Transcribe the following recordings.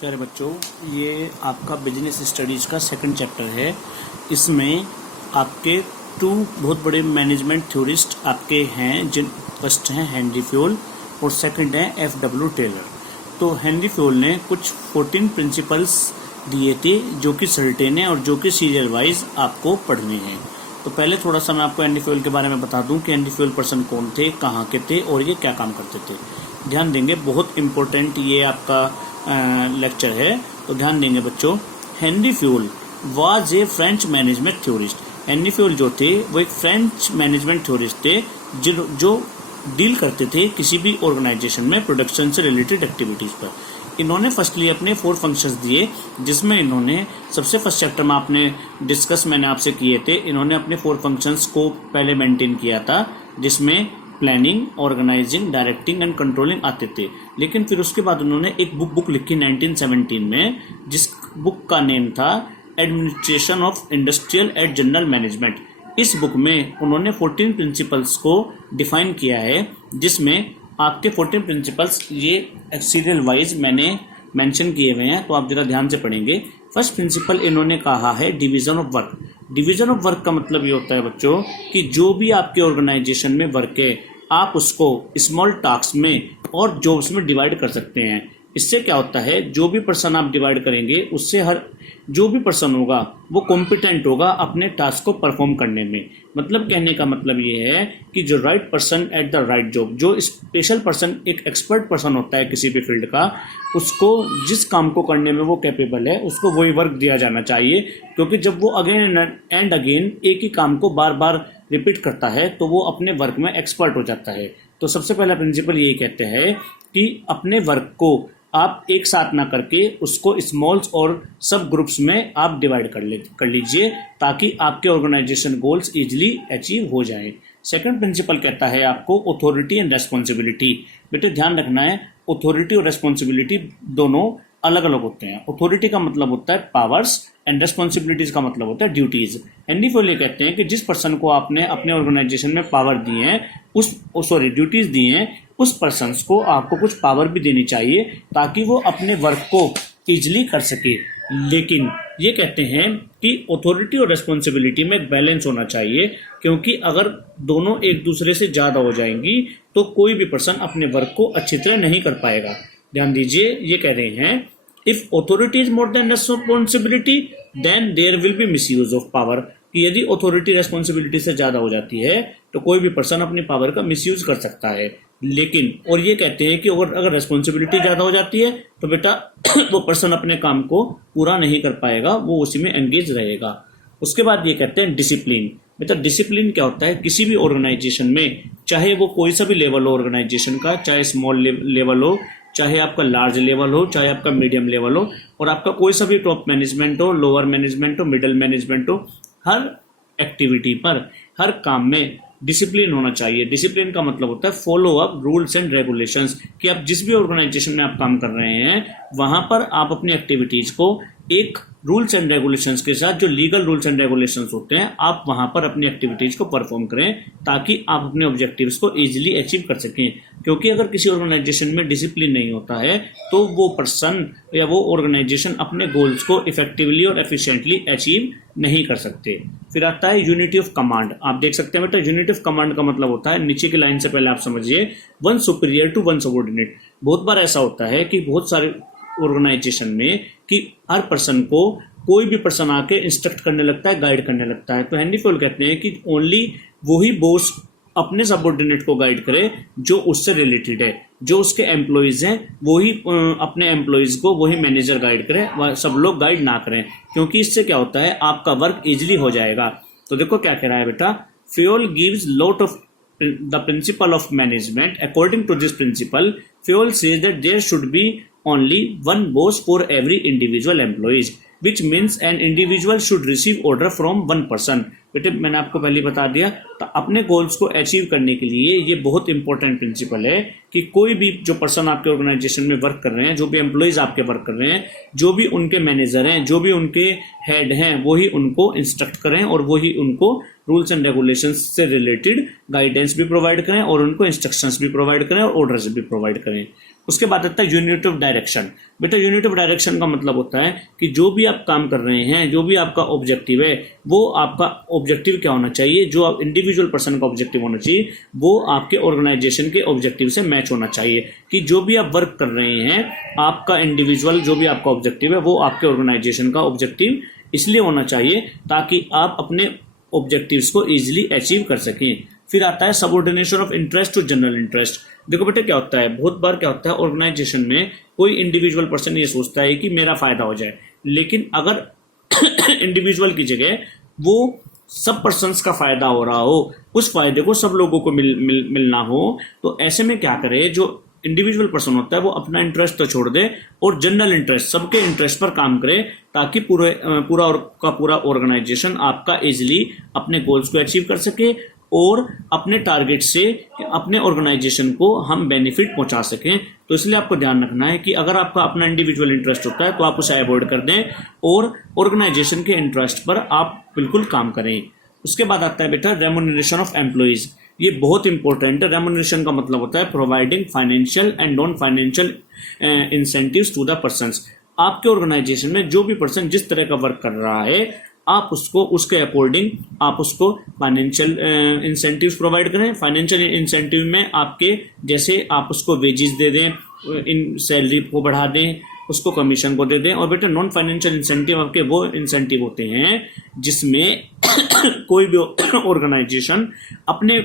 प्यारे बच्चों, ये आपका बिजनेस स्टडीज़ का सेकंड चैप्टर है। इसमें आपके बहुत बड़े मैनेजमेंट थ्योरिस्ट आपके हैं, जिन फर्स्ट हैं हेनरी फ्योल और सेकंड हैं F.W. टेलर। तो हेनरी फ्योल ने कुछ 14 प्रिंसिपल्स दिए थे जो कि सर्टेन है और जो कि सीरियल वाइज आपको पढ़ने हैं। तो पहले थोड़ा सा मैं आपको हेनरी फ्योल के बारे में बता दूं कि हेनरी फ्योल पर्सन कौन थे, कहाँ के थे और ये क्या काम करते थे। ध्यान देंगे, बहुत इम्पोर्टेंट ये आपका लेक्चर है, तो ध्यान देंगे बच्चों। Henry Fayol was a French management theorist. Henry Fayol जो थे वो एक फ्रेंच मैनेजमेंट थ्योरिस्ट थे जो डील करते थे किसी भी ऑर्गेनाइजेशन में प्रोडक्शन से रिलेटेड एक्टिविटीज पर। इन्होंने फर्स्टली अपने 4 फंक्शंस दिए, जिसमें इन्होंने सबसे फर्स्ट चैप्टर में आपने डिस्कस मैंने आपसे किए थे। इन्होंने अपने 4 फंक्शंस को पहले मेंटेन किया था, जिसमें planning, organising, directing and controlling आते थे। लेकिन फिर उसके बाद उन्होंने एक बुक लिखी 1917 में, जिस बुक का नेम था administration of industrial and general management. इस बुक में उन्होंने 14 प्रिंसिपल्स को डिफाइन किया है, जिसमें आपके 14 प्रिंसिपल्स ये सीरियल वाइज मैंने मेंशन किए हुए हैं, तो आप जरा ध्यान से पढ़ेंगे। फर्स्ट प्रिंसिपल इन्होंने कहा है division of work. Division of work का मतलब ये होता है बच्चों कि जो भी आपके ऑर्गेनाइजेशन में वर्क है, आप उसको स्मॉल टास्क में और जॉब्स में डिवाइड कर सकते हैं। इससे क्या होता है, जो भी पर्सन आप डिवाइड करेंगे उससे जो भी पर्सन होगा वो कॉम्पिटेंट होगा अपने टास्क को परफॉर्म करने में। मतलब कहने का मतलब ये है कि जो right person at the right job, जो स्पेशल पर्सन, एक एक्सपर्ट पर्सन होता है किसी भी फील्ड का, उसको जिस काम को करने में वो कैपेबल है उसको वही वर्क दिया जाना चाहिए। क्योंकि जब वो अगेन एंड अगेन एक ही काम को बार बार रिपीट करता है तो वो अपने वर्क में एक्सपर्ट हो जाता है। तो सबसे पहला प्रिंसिपल यही कहते हैं कि अपने वर्क को आप एक साथ ना करके उसको स्मॉल्स और सब ग्रुप्स में आप डिवाइड कर लीजिए, ताकि आपके ऑर्गेनाइजेशन गोल्स इजीली अचीव हो जाएं। सेकंड प्रिंसिपल कहता है आपको अथॉरिटी एंड रेस्पॉन्सिबिलिटी। बेटे ध्यान रखना है, अथॉरिटी और रेस्पॉन्सिबिलिटी दोनों अलग अलग होते हैं। अथॉरिटी का मतलब होता है पावर्स एंड रेस्पॉन्सिबिलिटीज का मतलब होता है ड्यूटीज। हेनरी फ्योल ये कहते हैं कि जिस पर्सन को आपने अपने ऑर्गेनाइजेशन में पावर दी है, ड्यूटीज दी हैं, उस पर्सन को आपको कुछ पावर भी देनी चाहिए ताकि वो अपने वर्क को इजीली कर सके। लेकिन ये कहते हैं कि अथॉरिटी और रेस्पॉन्सिबिलिटी में एक बैलेंस होना चाहिए, क्योंकि अगर दोनों एक दूसरे से ज़्यादा हो जाएंगी तो कोई भी पर्सन अपने वर्क को अच्छी तरह नहीं कर पाएगा। ध्यान दीजिए, ये कह रहे हैं if authority is more than responsibility then there will be misuse of power. कि यदि अथॉरिटी रेस्पॉन्सिबिलिटी से ज़्यादा हो जाती है तो कोई भी पर्सन अपनी पावर का मिसयूज कर सकता है। लेकिन और ये कहते हैं कि अगर रेस्पॉन्सिबिलिटी ज़्यादा हो जाती है तो बेटा वो पर्सन अपने काम को पूरा नहीं कर पाएगा, वो उसी में एंगेज रहेगा। उसके बाद ये कहते हैं डिसिप्लिन। बेटा डिसिप्लिन क्या होता है, किसी भी ऑर्गेनाइजेशन में, चाहे वो कोई सा भी लेवल हो ऑर्गेनाइजेशन का, चाहे स्मॉल लेवल हो, चाहे आपका लार्ज लेवल हो, चाहे आपका मीडियम लेवल हो, और आपका कोई सा भी टॉप मैनेजमेंट हो, लोअर मैनेजमेंट हो, मिडिल मैनेजमेंट हो, हर एक्टिविटी पर, हर काम में डिसिप्लिन होना चाहिए। डिसिप्लिन का मतलब होता है follow up rules and regulations, कि आप जिस भी ऑर्गेनाइजेशन में आप काम कर रहे हैं वहां पर आप अपनी एक्टिविटीज को एक रूल्स एंड रेगुलेशंस के साथ, जो लीगल रूल्स एंड रेगुलेशंस होते हैं, आप वहां पर अपनी एक्टिविटीज को परफॉर्म करें ताकि आप अपने ऑब्जेक्टिव्स को इजीली अचीव कर सकें। क्योंकि अगर किसी ऑर्गेनाइजेशन में डिसिप्लिन नहीं होता है तो वो पर्सन या वो ऑर्गेनाइजेशन अपने गोल्स को इफेक्टिवली और एफिशिएंटली अचीव नहीं कर सकते। फिर आता है यूनिटी ऑफ कमांड। आप देख सकते हैं बेटा, यूनिटी ऑफ कमांड का मतलब होता है, नीचे की लाइन से पहले आप समझिए, one superior to one subordinate. बहुत बार ऐसा होता है कि बहुत सारे ऑर्गेनाइजेशन में कि हर पर्सन को कोई भी पर्सन आके इंस्ट्रक्ट करने लगता है, गाइड करने लगता है। तो हेनरी फ्योल कहते हैं कि ओनली वही बॉस अपने सबऑर्डिनेट को गाइड करे जो उससे रिलेटेड है, जो उसके एम्प्लॉइज हैं वही अपने एम्प्लॉइज को वही मैनेजर गाइड करे, सब लोग गाइड ना करें। क्योंकि इससे क्या होता है, आपका वर्क इजीली हो जाएगा। तो देखो क्या कह रहा है बेटा, Fayol gives lot of the principle of management. According to this principle, Fayol says that there should be only one boss for every individual employees, which means an individual should receive order from one person. बेटे मैंने आपको पहले बता दिया, तो अपने goals को achieve करने के लिए ये बहुत इंपॉर्टेंट प्रिंसिपल है कि कोई भी जो पर्सन आपके ऑर्गेनाइजेशन में वर्क कर रहे हैं, जो भी एम्प्लॉइज आपके वर्क कर रहे हैं, जो भी उनके मैनेजर हैं, जो भी उनके हेड हैं, वही उनको इंस्ट्रक्ट करें और वही उनको रूल्स एंड रेगुलेशंस से रिलेटेड गाइडेंस भी प्रोवाइड करें और उनको इंस्ट्रक्शंस भी प्रोवाइड करें और ऑर्डर्स भी प्रोवाइड करें। उसके बाद आता है यूनिट ऑफ डायरेक्शन। बेटा यूनिट ऑफ डायरेक्शन का मतलब होता है कि जो भी आप काम कर रहे हैं, जो भी आपका ऑब्जेक्टिव है, वो आपका ऑब्जेक्टिव क्या होना चाहिए, जो आप इंडिविजुअल पर्सन का ऑब्जेक्टिव होना चाहिए वो आपके ऑर्गेनाइजेशन के ऑब्जेक्टिव से मैच होना चाहिए। कि जो भी आप वर्क कर रहे हैं, आपका इंडिविजुअल जो भी आपका ऑब्जेक्टिव है वो आपके ऑर्गेनाइजेशन का ऑब्जेक्टिव इसलिए होना चाहिए ताकि आप अपने ऑब्जेक्टिव्स को इजीली अचीव कर सकें। फिर आता है subordination of interest to general interest. देखो बेटा क्या होता है, बहुत बार क्या होता है ऑर्गेनाइजेशन में कोई इंडिविजुअल पर्सन ये सोचता है कि मेरा फायदा हो जाए, लेकिन अगर इंडिविजुअल की जगह वो सब पर्सन्स का फायदा हो रहा हो, उस फायदे को सब लोगों को मिलना हो, तो ऐसे में क्या करे, जो इंडिविजुअल पर्सन होता है वो अपना इंटरेस्ट तो छोड़ दे और जनरल इंटरेस्ट, सबके इंटरेस्ट पर काम करे ताकि पूरा ऑर्गेनाइजेशन आपका इजीली अपने गोल्स को अचीव कर सके और अपने टारगेट से अपने ऑर्गेनाइजेशन को हम बेनिफिट पहुंचा सकें। तो इसलिए आपको ध्यान रखना है कि अगर आपका अपना इंडिविजुअल इंटरेस्ट होता है तो आप उसे अवॉइड कर दें और ऑर्गेनाइजेशन के इंटरेस्ट पर आप बिल्कुल काम करें। उसके बाद आता है बेटा रेम्यूनरेशन ऑफ एम्प्लॉइज। ये बहुत इंपॉर्टेंट है। रेम्यूनरेशन का मतलब होता है providing financial and non financial incentives to the persons. आपके ऑर्गेनाइजेशन में जो भी पर्सन जिस तरह का वर्क कर रहा है, आप उसको उसके अकॉर्डिंग आप उसको फाइनेंशियल इंसेंटिव्स प्रोवाइड करें। फाइनेंशियल इंसेंटिव में आपके जैसे आप उसको वेजेस दे दें, इन सैलरी को बढ़ा दें, उसको कमीशन को दे दें। और बेटा नॉन फाइनेंशियल इंसेंटिव आपके वो इंसेंटिव होते हैं जिसमें कोई भी ऑर्गेनाइजेशन अपने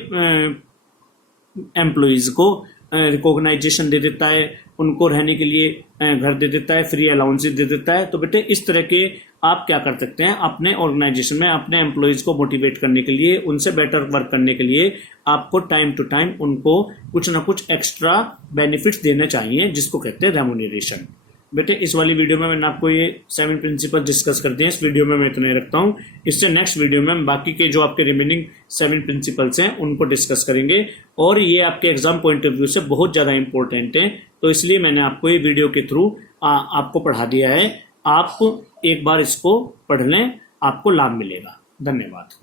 एम्प्लॉइज को रिकॉग्नाइजेशन दे देता है, उनको रहने के लिए घर दे देता है, फ्री अलाउंसेस दे देता है। तो बेटे इस तरह के आप क्या कर सकते हैं, अपने ऑर्गेनाइजेशन में अपने एम्प्लॉइज को मोटिवेट करने के लिए, उनसे बेटर वर्क करने के लिए आपको टाइम टू टाइम उनको कुछ ना कुछ एक्स्ट्रा बेनिफिट्स देने चाहिए, जिसको कहते हैं रेम्यूनरेशन। बेटे इस वाली वीडियो में मैंने आपको ये 7 प्रिंसिपल डिस्कस कर दिए। इस वीडियो में मैं इतना ही रखता हूँ। इससे नेक्स्ट वीडियो में हम बाकी के जो आपके रिमेनिंग 7 प्रिंसिपल्स हैं उनको डिस्कस करेंगे और ये आपके एग्जाम पॉइंट ऑफ व्यू से बहुत ज़्यादा इंपॉर्टेंट है। तो इसलिए मैंने आपको ये वीडियो के थ्रू आपको पढ़ा दिया है। आप एक बार इसको पढ़ लें, आपको लाभ मिलेगा। धन्यवाद।